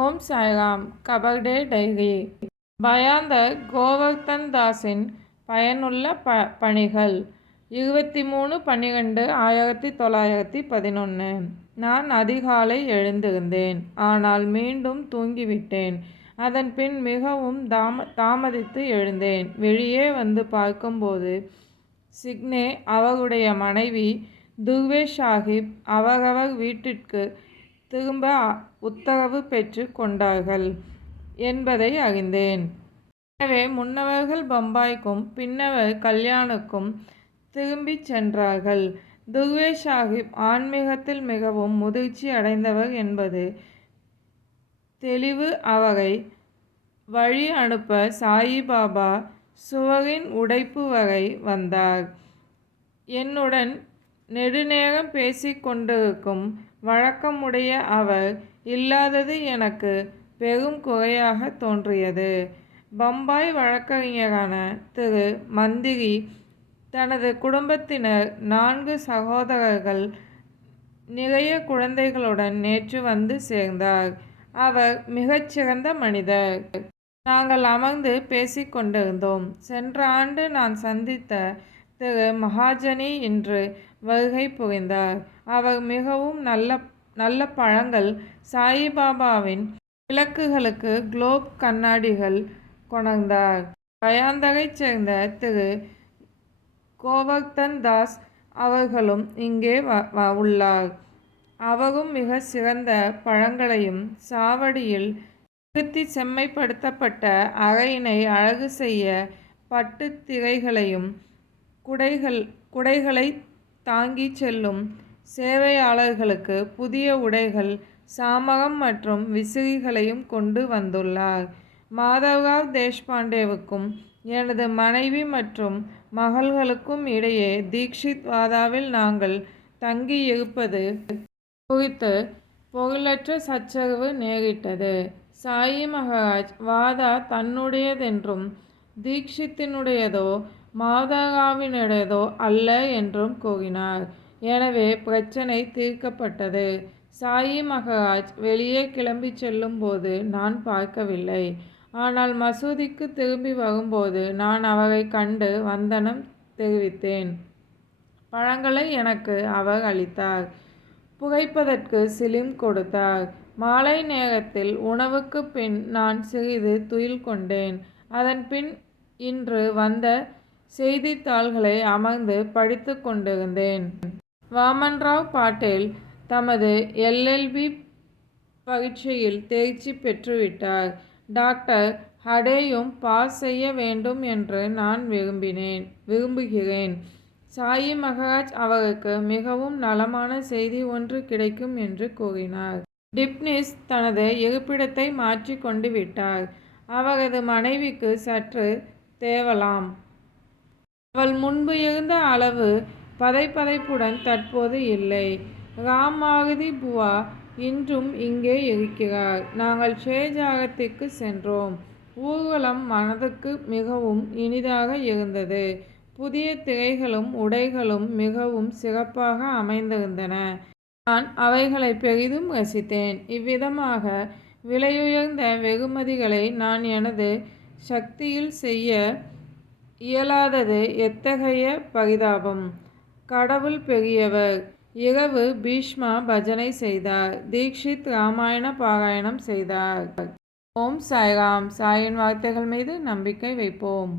ஓம் Sairam. Kaparde diary பயாந்த கோவர்தன் தாஸின் பயனுள்ள ப பணிகள். இருபத்தி மூணு பன்னிரெண்டு ஆயிரத்தி தொள்ளாயிரத்தி பதினொன்று நான் அதிகாலை எழுந்திருந்தேன். ஆனால் மீண்டும் தூங்கிவிட்டேன். அதன் பின் மிகவும் தாம தாமதித்து எழுந்தேன். வெளியே வந்து பார்க்கும்போது சிக்னே அவருடைய மனைவி துர்வே சாஹிப் அவரவர் வீட்டிற்கு திரும்ப உத்தரவு பெற்று கொண்டார்கள் என்பதை அறிந்தேன். எனவே முன்னவர்கள் பம்பாய்க்கும் பின்னவர் கல்யாணுக்கும் திரும்பி சென்றார்கள். துர்வே சாஹிப் ஆன்மீகத்தில் மிகவும் முதிர்ச்சி அடைந்தவர் என்பது தெளிவு. அவரை வழி அனுப்ப சாயிபாபா சுவரின் உடைப்பு வரை வந்தார். என்னுடன் நெடுநேரம் பேசிக்கொண்டிருக்கும் வழக்கமுடைய அவர் இல்லாதது எனக்கு பெரும் குறையாக தோன்றியது. பம்பாய் வழக்கறிஞரான திரு. மந்திரி தனது குடும்பத்தினர் நான்கு சகோதரர்கள் நிறைய குழந்தைகளுடன் நேற்று வந்து சேர்ந்தார். அவர் மிகச்சிறந்த மனிதர். நாங்கள் அமர்ந்து பேசிக்கொண்டிருந்தோம் சென்ற ஆண்டு நான் சந்தித்த திரு. மகாஜனி இன்று வருகை புரிந்தார். அவர் மிகவும் நல்ல நல்ல பழங்கள் சாயிபாபாவின் விளக்குகளுக்கு குளோப் கண்ணாடிகள் கொணர்ந்தார். பயாந்தரைச் சேர்ந்த திரு. கோவர்தன் தாஸ் அவர்களும் இங்கே வ உள்ளார். அவரும் மிக சிறந்த பழங்களையும் சாவடியில் திருத்தி செம்மைப்படுத்தப்பட்ட அறையினை அழகு செய்ய பட்டு திரைகளையும் குடைகள் குடைகளை தாங்கி செல்லும் சேவையாளர்களுக்கு புதிய உடைகள் சாமகம் மற்றும் விசிறிகளையும் கொண்டு வந்துள்ளார். மாதவ்ராவ் தேஷ்பாண்டேவுக்கும் எனது மனைவி மற்றும் மகள்களுக்கும் இடையே தீக்ஷித் வாதாவில் நாங்கள் தங்கியிருப்பது குறித்து பொருளற்ற சச்சரவு நேரிட்டது. சாயி மகாராஜ் வாதா தன்னுடையதென்றும் தீக்ஷித்தினுடையதோ மாதராவினுடையதோ அல்ல என்றும் கூறினார். எனவே பிரச்சனை தீர்க்கப்பட்டது. சாயி மகராஜ் வெளியே கிளம்பி செல்லும்போது நான் பார்க்கவில்லை. ஆனால் மசூதிக்கு திரும்பி வரும்போது நான் அவரை கண்டு வந்தனம் தெரிவித்தேன். பழங்களை எனக்கு அவர் அளித்தார். புகைப்பதற்கு சிலிம் கொடுத்தார். மாலை நேரத்தில் உணவுக்கு பின் நான் சிறிது துயில் கொண்டேன். அதன் பின் இன்று வந்த செய்தித்தாள்களை அமர்ந்து படித்து கொண்டிருந்தேன். வாமன்ராவ் பாட்டேல் தமது எல்எல்பி பரீட்சையில் தேர்ச்சி பெற்றுவிட்டார். டாக்டர் ஹடேயும் பாஸ் செய்ய வேண்டும் என்று நான் விரும்பினேன் விரும்புகிறேன். சாயி மகராஜ் அவருக்கு மிகவும் நலமான செய்தி ஒன்று கிடைக்கும் என்று கூறினார். டிப்னிஸ் தனது இருப்பிடத்தை மாற்றி கொண்டு விட்டார். அவரது மனைவிக்கு சற்று தேவலாம். அவள் முன்பு இருந்த அளவு பதைப்பதைப்புடன் தற்போது இல்லை. ராமாகதி புவா இன்றும் இங்கே இருக்கிறார். நாங்கள் ஷேஜாகத்திற்கு சென்றோம். ஊர்வலம் மனதுக்கு மிகவும் இனிதாக இருந்தது. புதிய திரைகளும் உடைகளும் மிகவும் சிறப்பாக அமைந்திருந்தன. நான் அவைகளை பெரிதும் ரசித்தேன். இவ்விதமாக விலையுயர்ந்த வெகுமதிகளை நான் எனது சக்தியில் செய்ய இயலாதது எத்தகைய பரிதாபம் கடவுள் பெரியவர். இரவு பீஷ்மா பஜனை செய்தார். தீக்ஷித் ராமாயண பாராயணம் செய்தார். ஓம் சாய்ராம். சாயின் வார்த்தைகள் மீது நம்பிக்கை வைப்போம்.